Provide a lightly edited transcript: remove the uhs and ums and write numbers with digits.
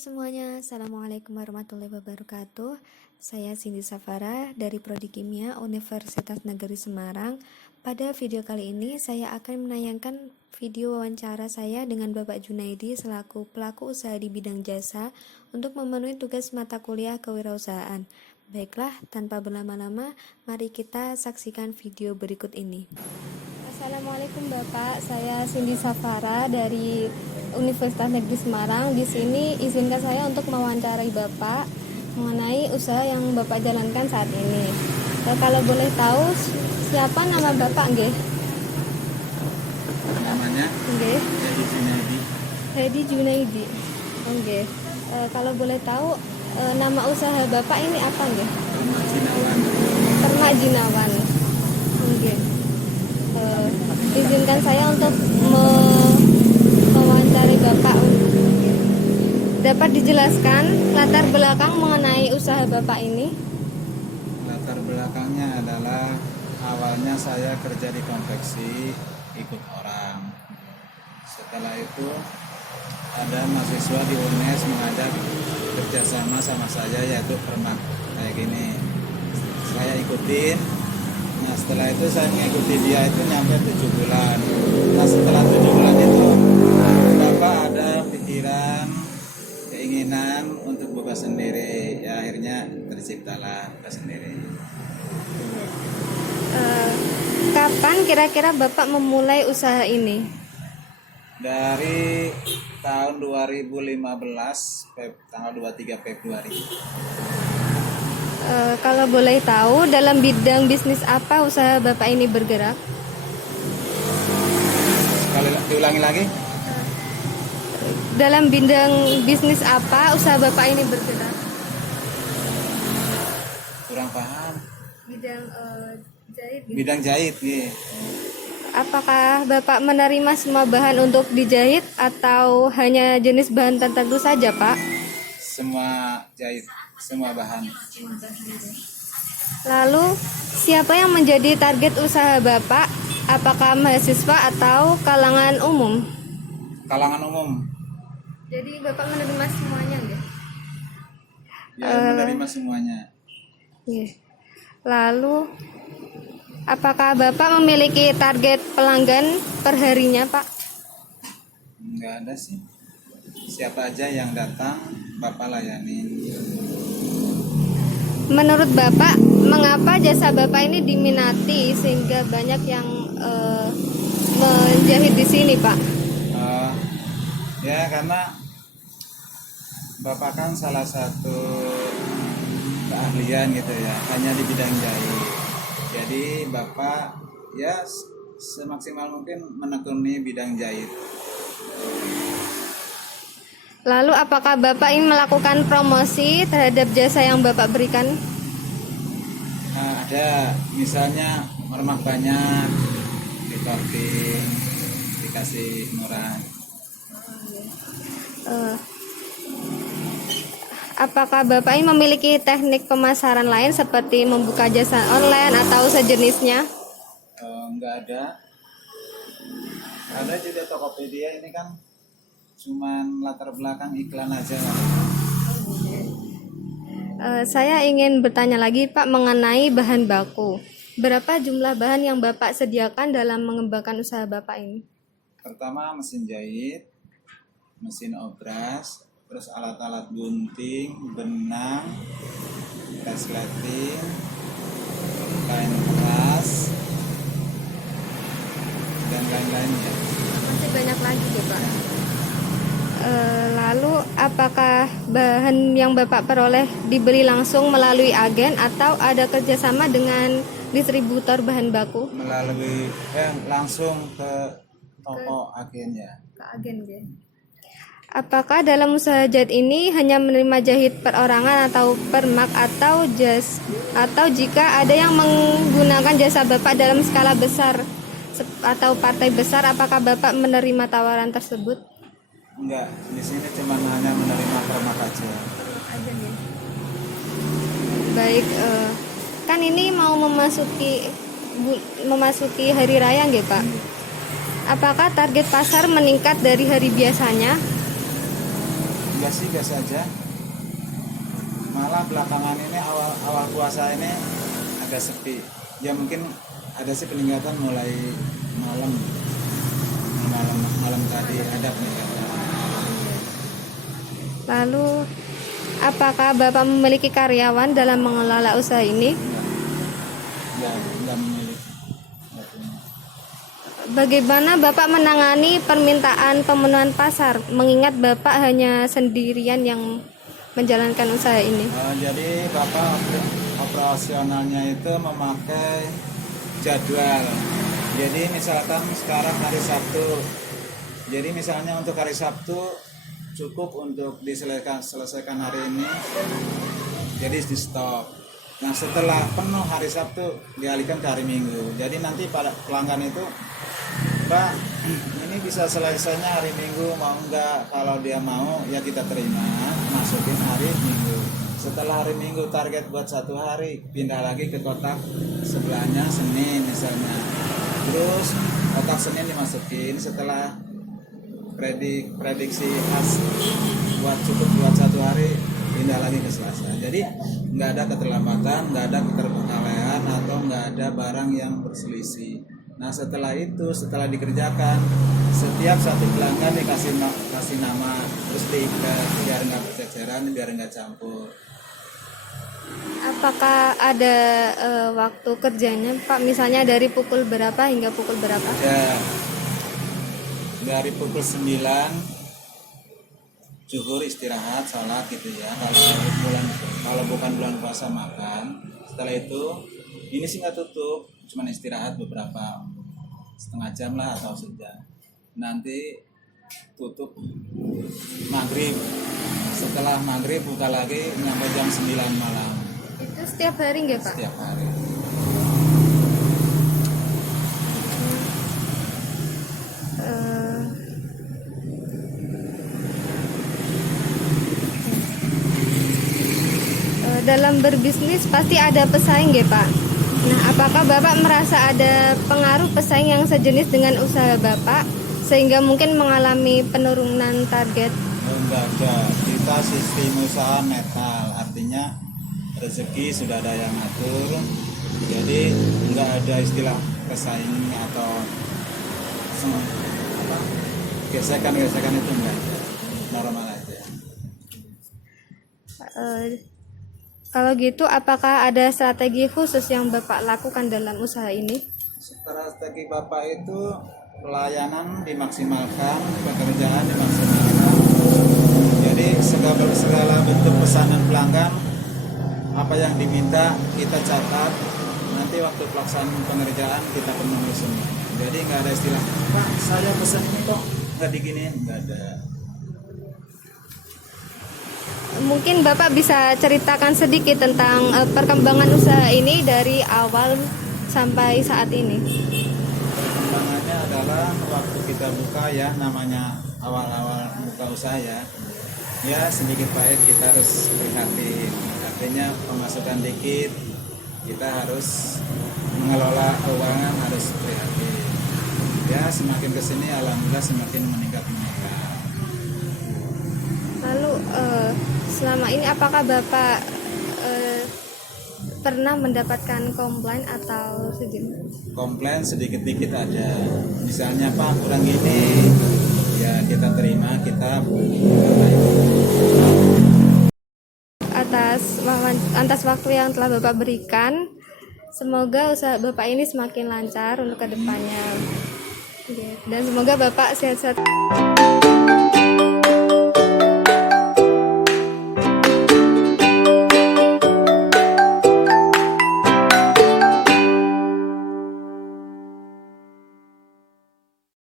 Semuanya, Assalamualaikum warahmatullahi wabarakatuh. Saya Cindy Safara dari Prodi Kimia Universitas Negeri Semarang. Pada video kali ini saya akan menayangkan video wawancara saya dengan Bapak Junaidi selaku pelaku usaha di bidang jasa untuk memenuhi tugas mata kuliah kewirausahaan. Baiklah, tanpa berlama-lama, mari kita saksikan video berikut ini. Assalamualaikum Bapak, saya Cindy Safara dari Universitas Negeri Semarang. Di sini izinkan saya untuk mewawancarai Bapak mengenai usaha yang Bapak jalankan saat ini. Kalau boleh tahu siapa nama Bapak, nggih? Namanya? Nggih. Hedi Junaidi. Hedi Junaidi. Nggih. Kalau boleh tahu nama usaha Bapak ini apa, nggih? Ternak Jinawan. Ternak Jinawan. Nggih. Izinkan saya untuk mewawancari Bapak. Dapat dijelaskan latar belakang mengenai usaha Bapak ini? Latar belakangnya adalah awalnya saya kerja di konveksi ikut orang. Setelah itu ada mahasiswa di UNES mengajak kerjasama sama saya, yaitu permak kayak gini. Saya ikutin. Nah setelah itu saya mengikuti dia itu nyampe 7 bulan. Nah setelah 7 bulan itu Bapak ada pikiran, keinginan untuk buka sendiri. Ya akhirnya terciptalah buka sendiri. Kapan kira-kira Bapak memulai usaha ini? Dari tahun 2015 tanggal 23 Februari. Kalau boleh tahu dalam bidang bisnis apa usaha Bapak ini bergerak? Sekali diulangi lagi. Dalam bidang bisnis apa usaha Bapak ini bergerak? Kurang paham. Bidang jahit. Bidang jahit nih. Apakah Bapak menerima semua bahan untuk dijahit atau hanya jenis bahan tertentu saja, Pak? Semua jahit, semua bahan. Lalu, siapa yang menjadi target usaha Bapak? Apakah mahasiswa atau kalangan umum? Kalangan umum. Jadi Bapak menerima semuanya, nggak? Ya, menerima semuanya. Iya. Lalu, apakah Bapak memiliki target pelanggan perharinya, Pak? Enggak ada sih. Siapa aja yang datang, Bapak layani. Menurut Bapak, mengapa jasa Bapak ini diminati sehingga banyak yang menjahit di sini, Pak? Ya, karena Bapak kan salah satu keahlian gitu ya, hanya di bidang jahit. Jadi Bapak ya semaksimal mungkin menekuni bidang jahit. Lalu apakah Bapak ingin melakukan promosi terhadap jasa yang Bapak berikan? Nah, ada misalnya mermak banyak, ditorting, dikasih murah. Apakah Bapak ingin memiliki teknik pemasaran lain seperti membuka jasa online atau sejenisnya? Enggak ada. Ada juga Tokopedia, ini kan cuman latar belakang iklan aja lah. Saya ingin bertanya lagi Pak mengenai bahan baku. Berapa jumlah bahan yang Bapak sediakan dalam mengembangkan usaha Bapak ini? Pertama mesin jahit, mesin obras, terus alat-alat gunting, benang, resleting, kain keras, dan lain-lainnya. Masih banyak lagi ya Pak. Lalu apakah bahan yang Bapak peroleh dibeli langsung melalui agen atau ada kerjasama dengan distributor bahan baku? Melalui langsung ke toko agennya. Ke agen ya. Apakah dalam usaha jahit ini hanya menerima jahit perorangan atau permak atau jika ada yang menggunakan jasa Bapak dalam skala besar atau partai besar, apakah Bapak menerima tawaran tersebut? Enggak, di sini cuma hanya menerima permak aja. Baik, kan ini mau memasuki hari raya nggih Pak? Apakah target pasar meningkat dari hari biasanya? Enggak sih, biasa aja. Malah belakangan ini awal puasa ini agak sepi. Ya mungkin ada sih peningkatan mulai malam malam tadi ada peningkatan. Lalu, apakah Bapak memiliki karyawan dalam mengelola usaha ini? Enggak memiliki. Enggak punya. Bagaimana Bapak menangani permintaan pemenuhan pasar, mengingat Bapak hanya sendirian yang menjalankan usaha ini? Jadi Bapak operasionalnya itu memakai jadwal. Jadi misalkan sekarang hari Sabtu. Jadi misalnya untuk hari Sabtu cukup untuk selesaikan hari ini. Jadi di stop. Nah setelah penuh hari Sabtu dialihkan ke hari Minggu. Jadi nanti pada pelanggan itu, Pak, ini bisa selesainya hari Minggu, mau enggak? Kalau dia mau ya kita terima, masukin hari Minggu. Setelah hari Minggu target buat 1 hari, pindah lagi ke kotak sebelahnya Senin misalnya. Terus kotak Senin dimasukin, setelah prediksi buat cukup buat 1 hari, pindah lagi ke Selasa. Jadi nggak ada keterlambatan, nggak ada keterbengkalaian, atau nggak ada barang yang berselisih. Nah setelah itu, setelah dikerjakan, setiap satu pelanggan dikasih nama, terus diikat biar nggak berceceran, biar nggak campur. Apakah ada waktu kerjanya, Pak? Misalnya dari pukul berapa hingga pukul berapa? Ya, dari pukul 9 zuhur istirahat, sholat gitu ya. Kalau bukan bulan puasa makan. Setelah itu, ini sih nggak tutup, cuman istirahat beberapa setengah jam lah atau sejam. Nanti tutup maghrib. Setelah maghrib buka lagi sampai jam 9 malam. Itu setiap hari nggak, Pak? Setiap hari. Dalam berbisnis pasti ada pesaing ya, Pak? Nah, apakah Bapak merasa ada pengaruh pesaing yang sejenis dengan usaha Bapak sehingga mungkin mengalami penurunan target? Enggak ada. Kita sistem usaha metal, artinya rezeki sudah ada yang ngatur. Jadi enggak ada istilah pesaing atau gesekan itu enggak. Normal aja. Kalau gitu, apakah ada strategi khusus yang Bapak lakukan dalam usaha ini? Strategi Bapak itu pelayanan dimaksimalkan, pekerjaan dimaksimalkan. Jadi segala bentuk pesanan pelanggan, apa yang diminta kita catat. Nanti waktu pelaksanaan pengerjaan kita penuhi semua. Jadi nggak ada istilah, Pak saya pesan ini kok nggak diginiin, nggak ada. Mungkin Bapak bisa ceritakan sedikit tentang perkembangan usaha ini dari awal sampai saat ini. Perkembangannya adalah waktu kita buka ya, namanya awal-awal buka usaha ya. Ya sedikit baik kita harus prihatin. Artinya pemasukan dikit, kita harus mengelola keuangan harus prihatin. Ya semakin kesini alhamdulillah semakin meningkat. Lalu selama ini apakah Bapak pernah mendapatkan komplain atau sejenis? Komplain sedikit-dikit ada. Misalnya Pak kurang gini, ya kita terima, kita atas waktu yang telah Bapak berikan. Semoga usaha Bapak ini semakin lancar untuk kedepannya. Dan semoga Bapak sehat-sehat.